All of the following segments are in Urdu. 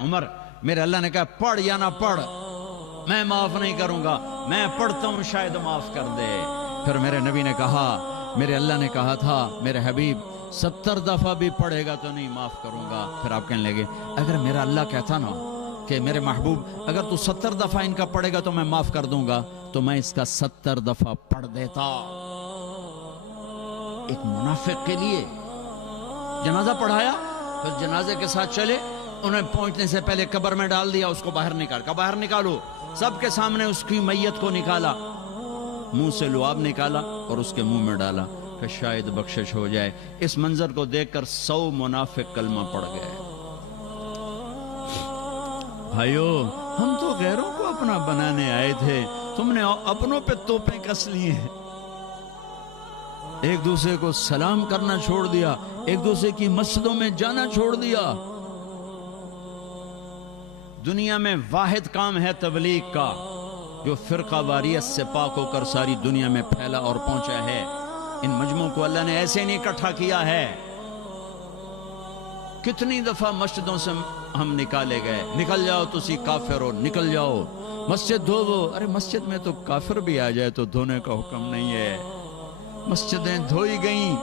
عمر میرے اللہ نے کہا پڑھ یا نہ پڑھ میں معاف نہیں کروں گا، میں پڑھتا ہوں شاید معاف کر دے۔ پھر میرے نبی نے کہا، میرے اللہ نے کہا تھا میرے حبیب 70 دفعہ بھی پڑھے گا تو نہیں معاف کروں گا۔ پھر آپ کہنے لگے اگر میرا اللہ کہتا نا کہ میرے محبوب اگر تو 70 دفعہ ان کا پڑھے گا تو میں معاف کر دوں گا، تو میں اس کا 70 دفعہ پڑھ دیتا۔ ایک منافق کے لیے جنازہ پڑھایا، پھر جنازے کے ساتھ چلے، انہیں پہنچنے سے پہلے قبر میں ڈال دیا، اس کو باہر باہر نکالو، سب کے سامنے اس کی میت کو نکالا، منہ سے لعاب نکالا اور اس کے منہ میں ڈالا کہ شاید بخشش ہو جائے۔ اس منظر کو دیکھ کر 100 منافق کلمہ پڑھ گئے۔ بھائیو، ہم تو غیروں کو اپنا بنانے آئے تھے، تم نے اپنوں پہ توپیں کس لی ہیں، ایک دوسرے کو سلام کرنا چھوڑ دیا، ایک دوسرے کی مسجدوں میں جانا چھوڑ دیا۔ دنیا میں واحد کام ہے تبلیغ کا جو فرقہ واریت سے پاک ہو کر ساری دنیا میں پھیلا اور پہنچا ہے۔ ان مجموعوں کو اللہ نے ایسے نہیں اکٹھا کیا ہے۔ کتنی دفعہ مسجدوں سے ہم نکالے گئے، نکل جاؤ تسی کافر ہو، نکل جاؤ، مسجد دھوو۔ ارے مسجد میں تو کافر بھی آ جائے تو دھونے کا حکم نہیں ہے، مسجدیں دھوئی گئیں۔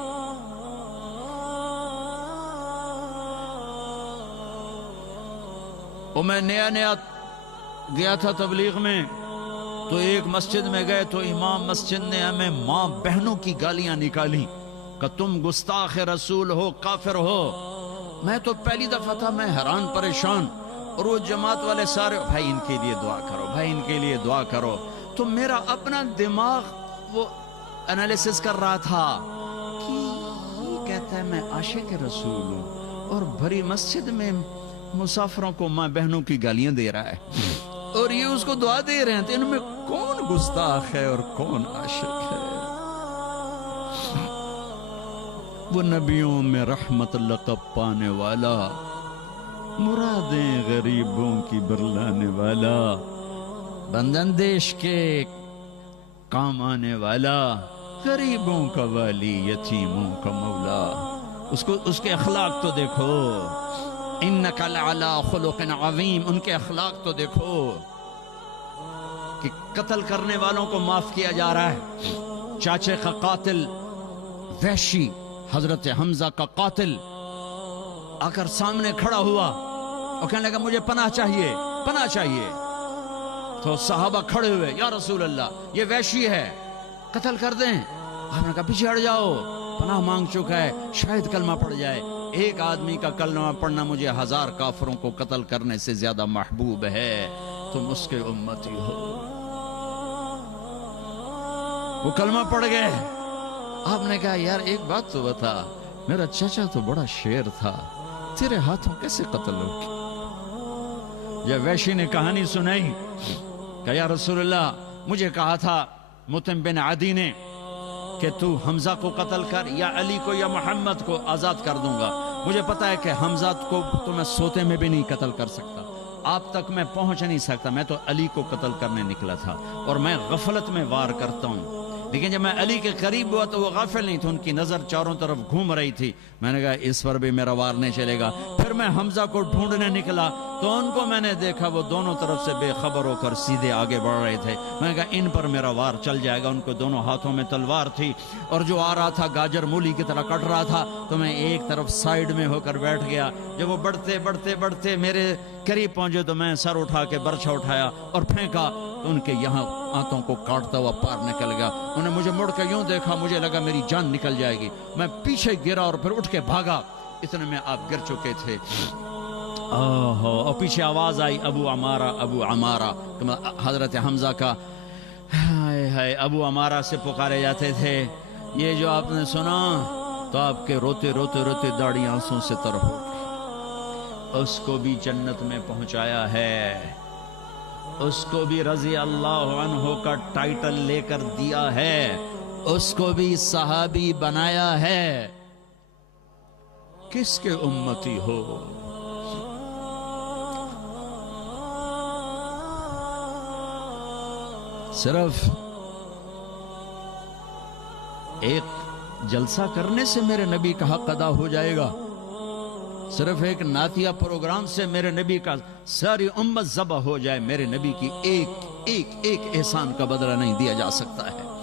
اور میں نیا گیا تھا تبلیغ میں، تو ایک مسجد میں گئے تو امام مسجد نے ہمیں ماں بہنوں کی گالیاں نکالی کہ تم گستاخ رسول ہو، کافر ہو۔ میں تو پہلی دفعہ تھا، میں حیران پریشان، اور وہ جماعت والے سارے بھائی ان کے لیے دعا کرو، بھائی ان کے لیے دعا کرو۔ تو میرا اپنا دماغ وہ انالیسس کر رہا تھا کہ یہ کہتا ہے میں عاشق رسول ہوں اور بھری مسجد میں مسافروں کو ماں بہنوں کی گالیاں دے رہا ہے، اور یہ اس کو دعا دے رہے ہیں، تو ان میں کون گستاخ ہے اور کون عاشق ہے؟ وہ نبیوں میں رحمت لقب پانے والا، مرادیں غریبوں کی برلانے والا، بندن دیش کے کام آنے والا، غریبوں کا والی، یتیموں کا مولا۔ اس کے اخلاق تو دیکھو، انکا لعلی خلق عظیم، ان کے اخلاق تو دیکھو کہ قتل کرنے والوں کو معاف کیا جا رہا ہے۔ چاچے کا قاتل وحشی، حضرت حمزہ کا قاتل آ کر سامنے کھڑا ہوا اور کہنے لگا مجھے پناہ چاہیے، پناہ چاہیے۔ تو صحابہ کھڑے ہوئے، یا رسول اللہ یہ وحشی ہے، قتل کر دیں۔ آپ نے کہا پیچھے ہٹ جاؤ، پناہ مانگ چکا ہے، شاید کلمہ پڑھ جائے۔ ایک آدمی کا کلمہ پڑھنا مجھے 1000 کافروں کو قتل کرنے سے زیادہ محبوب ہے، تم اس کے امتی ہو۔ وہ کلمہ پڑھ گئے۔ آپ نے کہا یار ایک بات تو بتا، میرا چچا تو بڑا شیر تھا، تیرے ہاتھوں کیسے قتل ہو گیا؟ جب وحشی نے کہانی سنائی کہ یا رسول اللہ مجھے کہا تھا مطعم بن عدی نے کہ تو حمزہ کو قتل کر، یا علی کو یا محمد کو آزاد کر دوں گا۔ مجھے پتا ہے کہ حمزہ کو تو میں سوتے میں بھی نہیں قتل کر سکتا، آپ تک میں پہنچ نہیں سکتا، میں تو علی کو قتل کرنے نکلا تھا، اور میں غفلت میں وار کرتا ہوں۔ لیکن جب میں علی کے قریب ہوا تو وہ غافل نہیں تھے، ان کی نظر چاروں طرف گھوم رہی تھی۔ میں نے کہا اس پر بھی میرا وار نہیں چلے گا۔ پھر میں حمزہ کو ڈھونڈنے نکلا تو ان کو میں نے دیکھا وہ دونوں طرف سے بے خبر ہو کر سیدھے آگے بڑھ رہے تھے۔ میں نے کہا ان پر میرا وار چل جائے گا۔ ان کو دونوں ہاتھوں میں تلوار تھی، اور جو آ رہا تھا گاجر مولی کی طرح کٹ رہا تھا، تو میں ایک طرف سائیڈ میں ہو کر بیٹھ گیا۔ جب وہ بڑھتے بڑھتے بڑھتے میرے قریب پہنچے تو میں سر اٹھا کے برچھا اٹھایا اور پھینکا، تو ان کے یہاں آنتوں کو کاٹتا ہوا پار نکل گیا۔ انہیں مجھے مڑ کے یوں دیکھا، مجھے لگا میری جان نکل جائے گی۔ میں پیچھے گرا اور پھر اٹھ کے بھاگا، اتنے میں آپ گر چکے تھے۔ اور پیچھے آواز آئی ابو عمارہ، ابو عمارہ، حضرت حمزہ کا ہائے ہائے ابو عمارہ سے پکارے جاتے تھے۔ یہ جو آپ نے سنا تو آپ کے روتے روتے روتے داڑھی آنسوں سے تر ہو گئی۔ اس کو بھی جنت میں پہنچایا ہے، اس کو بھی رضی اللہ عنہ کا ٹائٹل لے کر دیا ہے، اس کو بھی صحابی بنایا ہے۔ کس کے امتی ہو؟ صرف ایک جلسہ کرنے سے میرے نبی کا حق ادا ہو جائے گا؟ صرف ایک نعتیہ پروگرام سے میرے نبی کا ساری امت ذبح ہو جائے، میرے نبی کی ایک احسان کا بدلہ نہیں دیا جا سکتا ہے۔